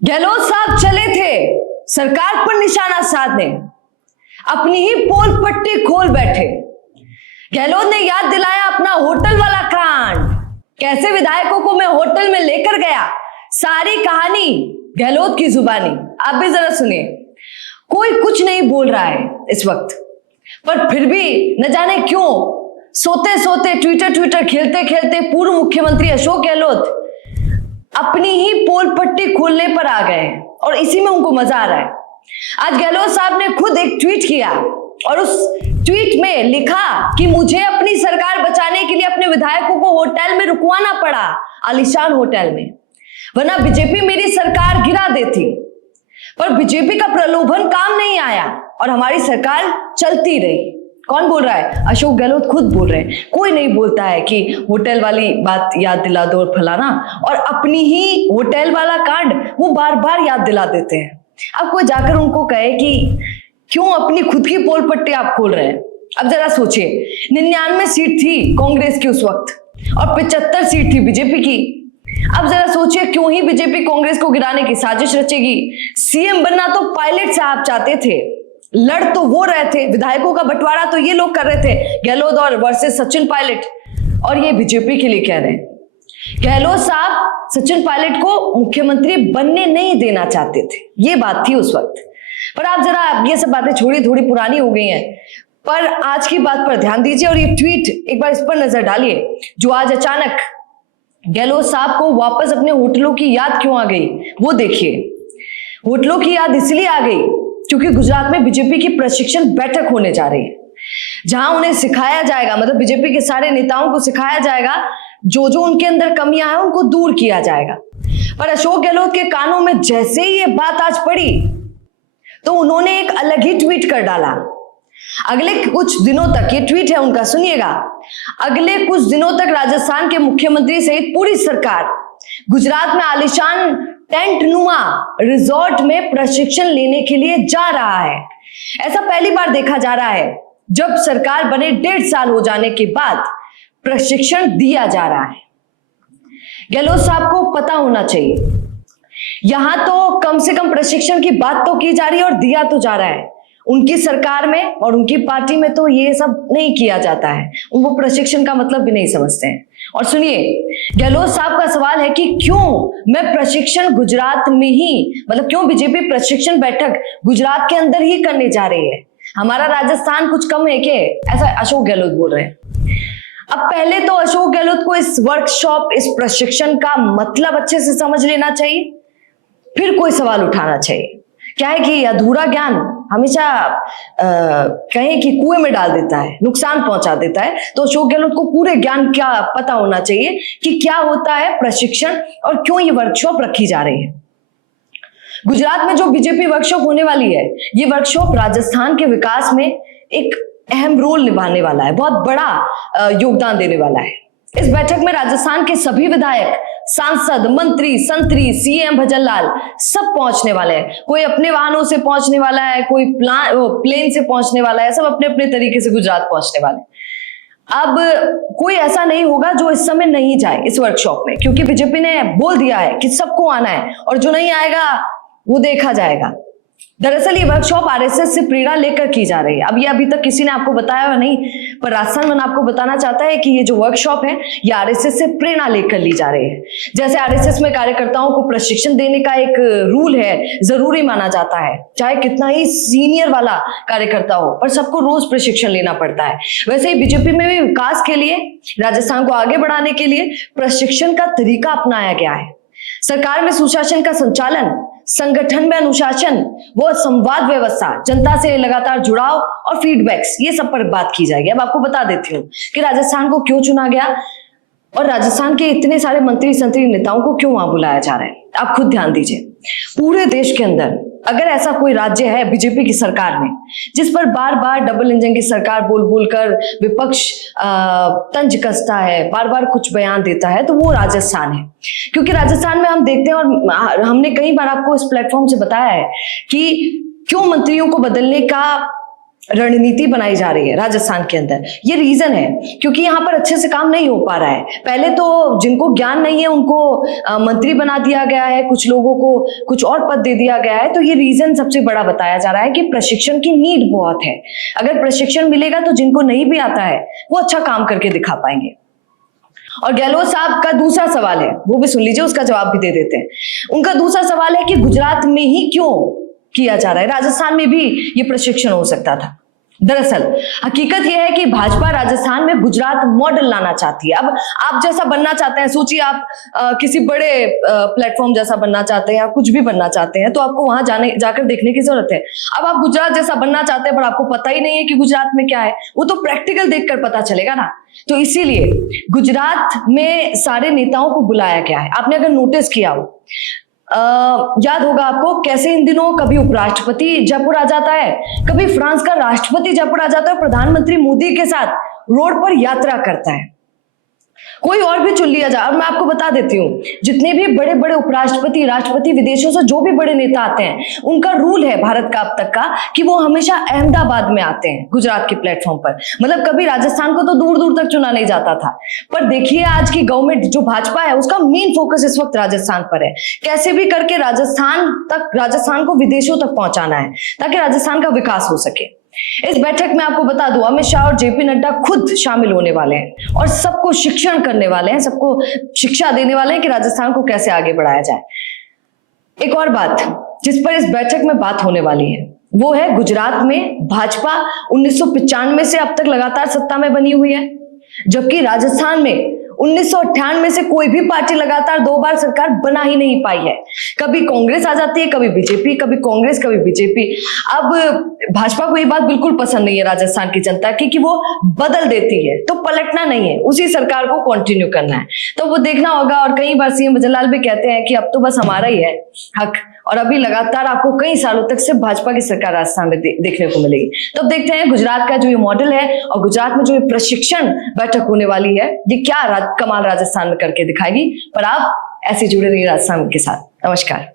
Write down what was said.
गहलोत साहब चले थे सरकार पर निशाना साधने, अपनी ही पोल पट्टी खोल बैठे। गहलोत ने याद दिलाया अपना होटल वाला कांड, कैसे विधायकों को मैं होटल में लेकर गया, सारी कहानी गहलोत की जुबानी। आप भी जरा सुनिए। कोई कुछ नहीं बोल रहा है इस वक्त, पर फिर भी न जाने क्यों सोते सोते ट्विटर खेलते खेलते पूर्व मुख्यमंत्री अशोक गहलोत अपनी ही पोल पट्टी खोलने पर आ गए और इसी में उनको मजा आ रहा है। आज गहलोत साहब ने खुद एक ट्वीट किया और उस ट्वीट में लिखा कि मुझे अपनी सरकार बचाने के लिए अपने विधायकों को होटल में रुकवाना पड़ा, आलीशान होटल में, वरना बीजेपी मेरी सरकार गिरा देती। पर बीजेपी का प्रलोभन काम नहीं आया और हमारी सरकार चलती रही। कौन बोल रहा है? अशोक गहलोत खुद बोल रहे हैं। कोई नहीं बोलता है कि होटल वाली बात याद दिला दो और फलाना, और अपनी ही होटल वाला कांड वो बार बार याद दिला देते हैं। अब कोई जाकर उनको कहे कि क्यों अपनी खुद की पोल पट्टी आप खोल रहे हैं। अब जरा सोचिए, 99 सीट थी कांग्रेस की उस वक्त और 75 सीट थी बीजेपी की। अब जरा सोचिए, क्यों ही बीजेपी कांग्रेस को गिराने की साजिश रचेगी। सीएम बनना तो पायलट साहब चाहते थे, लड़ तो वो रहे थे, विधायकों का बंटवारा तो ये लोग कर रहे थे, गहलोत और वर्सेस सचिन पायलट, और ये बीजेपी के लिए कह रहे हैं। गहलोत साहब सचिन पायलट को मुख्यमंत्री बनने नहीं देना चाहते थे, ये बात थी उस वक्त। पर आप जरा ये सब बातें छोड़ी, थोड़ी पुरानी हो गई हैं, पर आज की बात पर ध्यान दीजिए और ये ट्वीट एक बार इस पर नजर डालिए जो आज अचानक गहलोत साहब को वापस अपने होटलों की याद क्यों आ गई, वो देखिए। होटलों की याद इसलिए आ गई क्योंकि गुजरात में बीजेपी की प्रशिक्षण बैठक होने जा रही है, जहां उन्हें सिखाया जाएगा, मतलब बीजेपी के सारे नेताओं को सिखाया जाएगा, जो जो उनके अंदर कमियां हैं उनको दूर किया जाएगा। पर अशोक गहलोत के कानों में जैसे ही ये बात आज पड़ी तो उन्होंने एक अलग ही ट्वीट कर डाला। अगले कुछ दिनों तक, ये ट्वीट है उनका, सुनिएगा, अगले कुछ दिनों तक राजस्थान के मुख्यमंत्री सहित पूरी सरकार गुजरात में आलीशान टेंट नुमा रिजॉर्ट में प्रशिक्षण लेने के लिए जा रहा है। ऐसा पहली बार देखा जा रहा है जब सरकार बने 1.5 साल हो जाने के बाद प्रशिक्षण दिया जा रहा है। गहलोत साहब को पता होना चाहिए, यहां तो कम से कम प्रशिक्षण की बात तो की जा रही है और दिया तो जा रहा है। उनकी सरकार में और उनकी पार्टी में तो ये सब नहीं किया जाता है, वो प्रशिक्षण का मतलब भी नहीं समझते हैं। और सुनिए, गहलोत साहब का सवाल है कि क्यों मैं प्रशिक्षण गुजरात में ही, मतलब क्यों बीजेपी प्रशिक्षण बैठक गुजरात के अंदर ही करने जा रही है, हमारा राजस्थान कुछ कम है क्या? ऐसा अशोक गहलोत बोल रहे हैं। अब पहले तो अशोक गहलोत को इस वर्कशॉप, इस प्रशिक्षण का मतलब अच्छे से समझ लेना चाहिए, फिर कोई सवाल उठाना चाहिए। क्या है कि अधूरा ज्ञान हमेशा कहें कि कुएं में डाल देता है, नुकसान पहुंचा देता है। तो अशोक गहलोत को पूरे ज्ञान का पता होना चाहिए कि क्या होता है प्रशिक्षण और क्यों ये वर्कशॉप रखी जा रही है। गुजरात में जो बीजेपी वर्कशॉप होने वाली है, ये वर्कशॉप राजस्थान के विकास में एक अहम रोल निभाने वाला है, बहुत बड़ा योगदान देने वाला है। इस बैठक में राजस्थान के सभी विधायक, सांसद, मंत्री, संतरी, सीएम भजनलाल सब पहुंचने वाले हैं। कोई अपने वाहनों से पहुंचने वाला है, कोई प्लेन से पहुंचने वाला है, सब अपने अपने तरीके से गुजरात पहुंचने वाले हैं। अब कोई ऐसा नहीं होगा जो इस समय नहीं जाए इस वर्कशॉप में, क्योंकि बीजेपी ने बोल दिया है कि सबको आना है और जो नहीं आएगा वो देखा जाएगा। दरअसल ये वर्कशॉप आरएसएस से प्रेरणा लेकर की जा रही है। अब ये अभी तक किसी ने आपको बताया नहीं, पर राजस्थान वन आपको बताना चाहता है कि ये जो वर्कशॉप है ये आरएसएस से प्रेरणा लेकर ली जा रही है। जैसे आरएसएस में कार्यकर्ताओं को प्रशिक्षण देने का एक रूल है, जरूरी माना जाता है, चाहे कितना ही सीनियर वाला कार्यकर्ता हो, पर सबको रोज प्रशिक्षण लेना पड़ता है। वैसे ही बीजेपी में भी विकास के लिए, राजस्थान को आगे बढ़ाने के लिए प्रशिक्षण का तरीका अपनाया गया है। सरकार में सुशासन का संचालन, संगठन में अनुशासन, वो संवाद व्यवस्था, जनता से लगातार जुड़ाव और फीडबैक्स, ये सब पर बात की जाएगी। अब आपको बता देती हूँ कि राजस्थान को क्यों चुना गया और राजस्थान के इतने सारे मंत्री, संतरी, नेताओं को क्यों वहां बुलाया जा रहा है। आप खुद ध्यान दीजिए, पूरे देश के अंदर अगर ऐसा कोई राज्य है बीजेपी की सरकार में जिस पर बार बार डबल इंजन की सरकार बोल बोल कर विपक्ष तंज कसता है, बार बार कुछ बयान देता है, तो वो राजस्थान है। क्योंकि राजस्थान में हम देखते हैं, और हमने कई बार आपको इस प्लेटफॉर्म से बताया है कि क्यों मंत्रियों को बदलने का रणनीति बनाई जा रही है राजस्थान के अंदर। ये रीजन है क्योंकि यहाँ पर अच्छे से काम नहीं हो पा रहा है। पहले तो जिनको ज्ञान नहीं है उनको मंत्री बना दिया गया है, कुछ लोगों को कुछ और पद दे दिया गया है। तो ये रीजन सबसे बड़ा बताया जा रहा है कि प्रशिक्षण की नीड बहुत है। अगर प्रशिक्षण मिलेगा तो जिनको नहीं भी आता है वो अच्छा काम करके दिखा पाएंगे। और गहलोत साहब का दूसरा सवाल है, वो भी सुन लीजिए, उसका जवाब भी दे देते हैं। उनका दूसरा सवाल है कि गुजरात में ही क्यों किया जा रहा है, राजस्थान में भी ये प्रशिक्षण हो सकता था। दरअसल हकीकत यह है कि भाजपा राजस्थान में गुजरात मॉडल लाना चाहती है। अब आप जैसा बनना चाहते हैं, सोचिए आप किसी बड़े प्लेटफॉर्म जैसा बनना चाहते हैं या कुछ भी बनना चाहते हैं तो आपको वहां जाकर देखने की जरूरत है। अब आप गुजरात जैसा बनना चाहते हैं पर आपको पता ही नहीं है कि गुजरात में क्या है, वो तो प्रैक्टिकल देखकर पता चलेगा ना। तो इसीलिए गुजरात में सारे नेताओं को बुलाया गया है। आपने अगर नोटिस किया हो, याद होगा आपको कैसे इन दिनों कभी उपराष्ट्रपति जयपुर आ जाता है, कभी फ्रांस का राष्ट्रपति जयपुर आ जाता है, प्रधानमंत्री मोदी के साथ रोड पर यात्रा करता है। कोई और भी चुन लिया जाए। और मैं आपको बता देती हूँ, जितने भी बड़े बड़े उपराष्ट्रपति, राष्ट्रपति, विदेशों से जो भी बड़े नेता आते हैं, उनका रूल है भारत का अब तक का कि वो हमेशा अहमदाबाद में आते हैं, गुजरात के प्लेटफॉर्म पर। मतलब कभी राजस्थान को तो दूर दूर तक चुना नहीं जाता था। पर देखिए आज की गवर्नमेंट जो भाजपा है उसका मेन फोकस इस वक्त राजस्थान पर है। कैसे भी करके राजस्थान को विदेशों तक पहुंचाना है ताकि राजस्थान का विकास हो सके। इस बैठक में आपको बता दूं, अमित शाह और जेपी नड्डा खुद शामिल होने वाले हैं और सबको शिक्षण करने वाले हैं, सबको शिक्षा देने वाले हैं कि राजस्थान को कैसे आगे बढ़ाया जाए। एक और बात जिस पर इस बैठक में बात होने वाली है वो है गुजरात में भाजपा 1995 से अब तक लगातार सत्ता में बनी हुई है, जबकि राजस्थान में 1998 से कोई भी पार्टी लगातार 2 बार सरकार बना ही नहीं पाई है। कभी कांग्रेस आ जाती है, कभी बीजेपी, कभी कांग्रेस, कभी बीजेपी। अब भाजपा को ये बात बिल्कुल पसंद नहीं है राजस्थान की जनता की कि वो बदल देती है, तो पलटना नहीं है, उसी सरकार को कंटिन्यू करना है। तो वो देखना होगा। और कई बार सीएम भजनलाल भी कहते हैं कि अब तो बस हमारा ही है हक, और अभी लगातार आपको कई सालों तक सिर्फ भाजपा की सरकार राजस्थान में देखने को मिलेगी। तो अब देखते हैं गुजरात का जो ये मॉडल है और गुजरात में जो ये प्रशिक्षण बैठक होने वाली है, ये क्या कमाल राजस्थान में करके दिखाएगी। पर आप ऐसे जुड़े रहिए राजस्थान के साथ। नमस्कार।